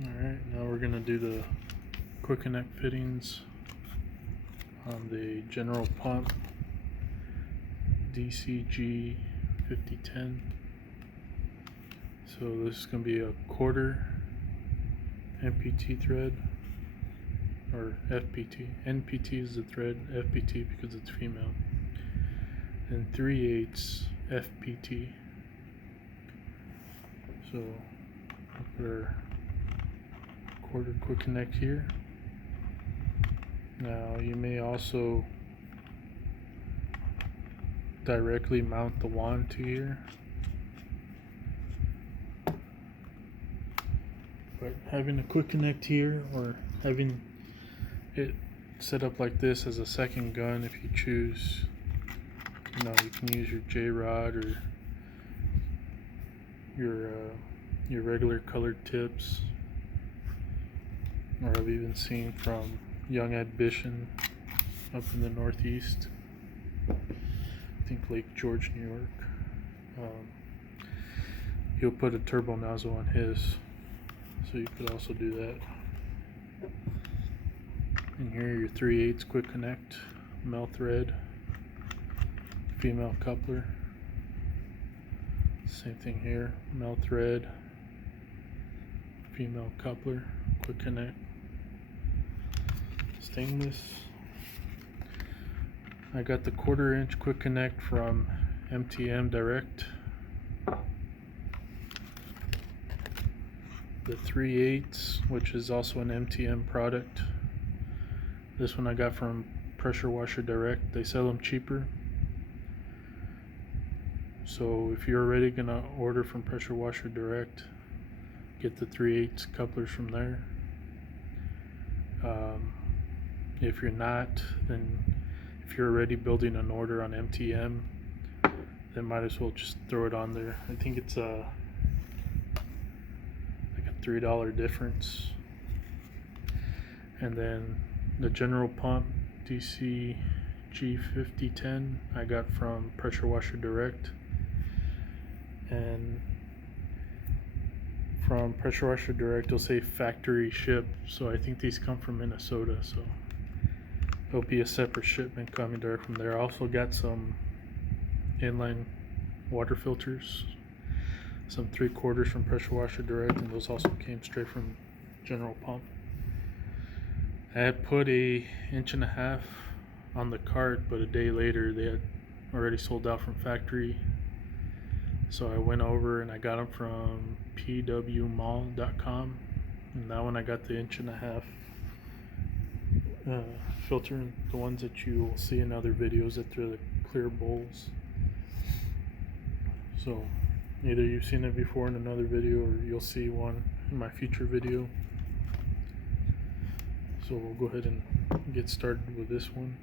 Alright, now we're going to do the Quick Connect fittings on the general pump DCG 5010. So this is going to be a quarter MPT thread, or FPT. NPT is the thread, FPT because it's female, and 3/8 FPT. So put our quarter Quick Connect here. Now you may also directly mount the wand to here, but having a Quick Connect here, or having it set up like this as a second gun, if you choose, you can use your J-rod or your regular colored tips, or I've even seen from young ambition up in the Northeast, I think Lake George, New York. He'll put a turbo nozzle on his, so you could also do that. And here your 3/8 Quick Connect, male thread, female coupler. Same thing here, male thread, female coupler, Quick Connect. Stainless. I got the 1/4 inch Quick Connect from MTM Direct. The 3/8, which is also an MTM product. This one I got from Pressure Washer Direct. They sell them cheaper. So if you're already gonna order from Pressure Washer Direct, get the 3/8 couplers from there. If you're not, then if you're already building an order on MTM, then might as well just throw it on there. I think it's like a $3 difference. And then the general pump DCG 5010 I got from Pressure Washer Direct. And from Pressure Washer Direct, it'll say factory ship, so I think these come from Minnesota, so there'll be a separate shipment coming direct from there. I also got some inline water filters, some 3/4 from Pressure Washer Direct, and those also came straight from General Pump. I had put 1.5 inches on the cart, but a day later they had already sold out from factory. So I went over and I got them from pwmall.com, and that one I got the 1.5 inch filter, the ones that you will see in other videos that they're the clear bowls. So either you've seen it before in another video, or you'll see one in my future video. So we'll go ahead and get started with this one.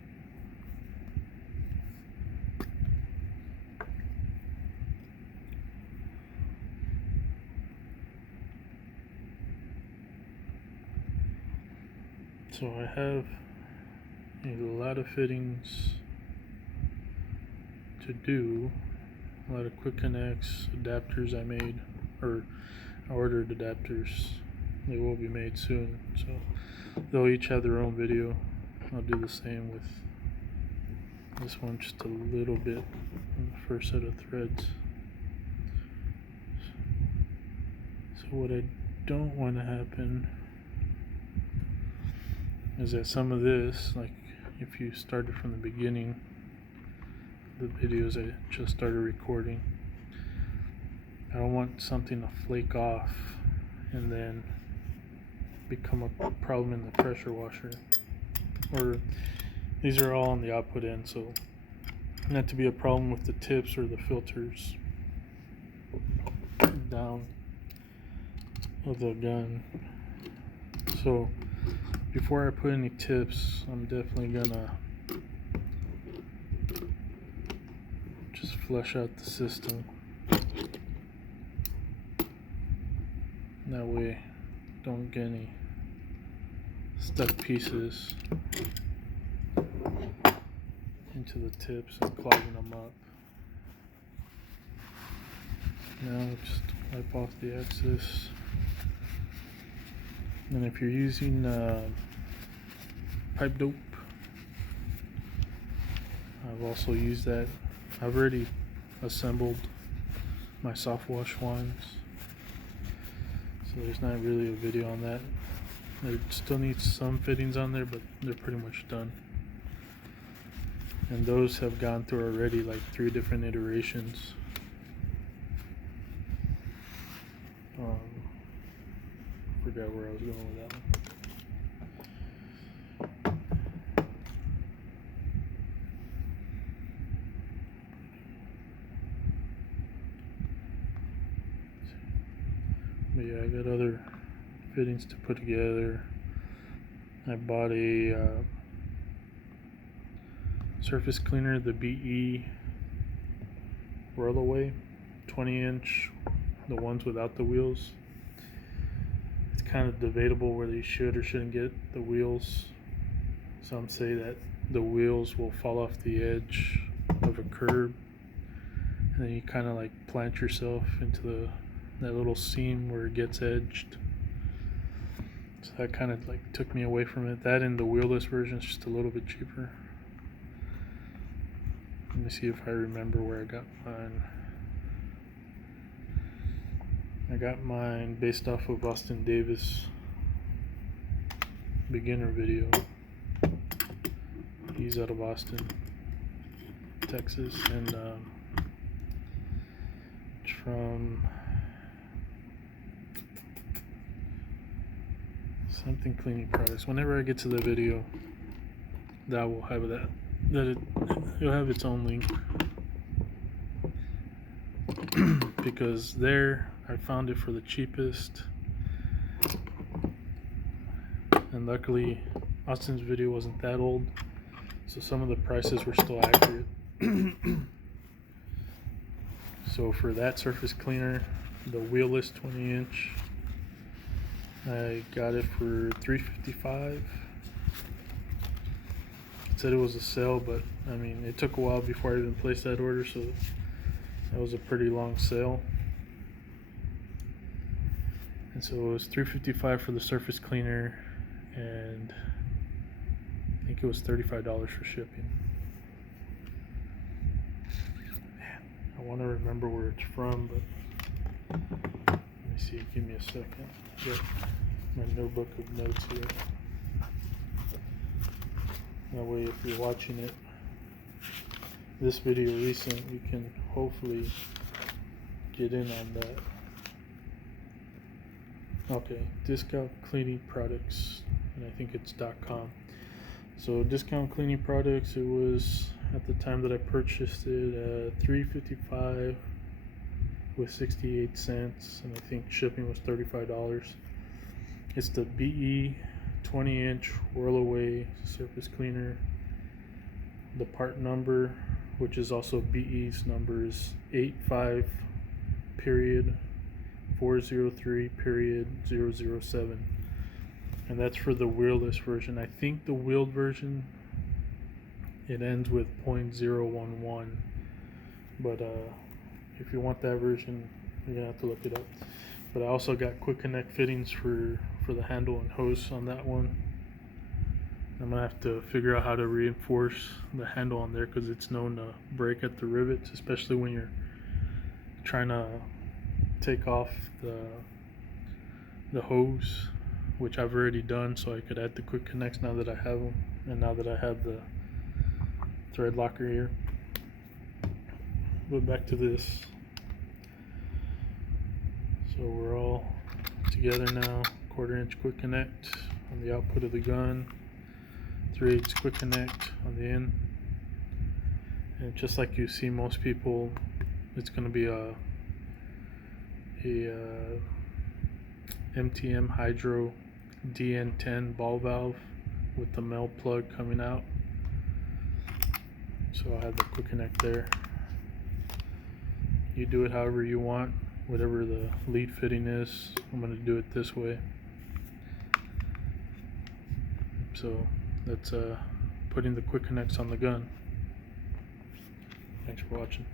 So I have a lot of fittings to do, a lot of Quick Connects, adapters I made, or I ordered adapters. They will be made soon, so they'll each have their own video. I'll do the same with this one, just a little bit on the first set of threads. So what I don't want to happen is that some of this, like if you started from the beginning, the videos I just started recording, I don't want something to flake off and then become a problem in the pressure washer. Or these are all on the output end, so not to be a problem with the tips or the filters down of the gun. So before I put any tips, I'm definitely gonna just flush out the system. That way don't get any stuck pieces into the tips and clogging them up. Now just wipe off the excess. And if you're using pipe dope, I've also used that. I've already assembled my soft wash ones, so there's not really a video on that. There still needs some fittings on there, but they're pretty much done. And those have gone through already like 3 different iterations. Forgot where I was going with that one. But yeah, I got other fittings to put together. I bought a surface cleaner, the BE rollaway 20-inch, the ones without the wheels. It's kind of debatable whether you should or shouldn't get the wheels. Some say that the wheels will fall off the edge of a curb, and then you kind of like plant yourself into that little seam where it gets edged. So that kind of like took me away from it. That and the wheelless version is just a little bit cheaper. Let me see if I remember where I got mine. I got mine based off of Austin Davis beginner video. He's out of Austin, Texas, and it's from something cleaning products. Whenever I get to the video, that will have it'll have its own link. Because there I found it for the cheapest, and luckily Austin's video wasn't that old, so some of the prices were still accurate. So for that surface cleaner, the wheelless 20-inch, I got it for $355. It said it was a sale, but I mean it took a while before I even placed that order, so that was a pretty long sale. And so it was $355 for the surface cleaner, and I think it was $35 for shipping. Man, I want to remember where it's from, but let me see. Give me a second. Get my notebook of notes here. That way, if you're watching it, this video recent, you can hopefully get in on that. Okay, Discount Cleaning Products, and I think it's .com. So Discount Cleaning Products, it was at the time that I purchased it $355 with 68 cents, and I think shipping was $35. It's the BE 20-inch rollaway surface cleaner. The part number, which is also BE's number, is 85.403.007, and that's for the wheelless version. I think the wheeled version, it ends with .011, but if you want that version, you're gonna have to look it up. But I also got Quick Connect fittings for the handle and hose on that one. I'm gonna have to figure out how to reinforce the handle on there, because it's known to break at the rivets, especially when you're trying to take off the hose, which I've already done, so I could add the Quick Connects now that I have them, and now that I have the thread locker here. But back to this. So we're all together now. 1/4-inch Quick Connect on the output of the gun, 3/8 Quick Connect on the end, and just like you see most people, it's going to be a MTM Hydro DN10 ball valve with the male plug coming out. So I'll have the Quick Connect there. You do it however you want, whatever the lead fitting is. I'm going to do it this way. So that's putting the Quick Connects on the gun. Thanks for watching.